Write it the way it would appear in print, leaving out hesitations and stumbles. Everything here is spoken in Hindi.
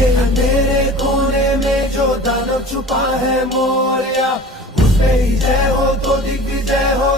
के अंधेरे कोने में जो दानव छुपा है मोरिया, उस पे ही जय हो तो दिग्विजय हो,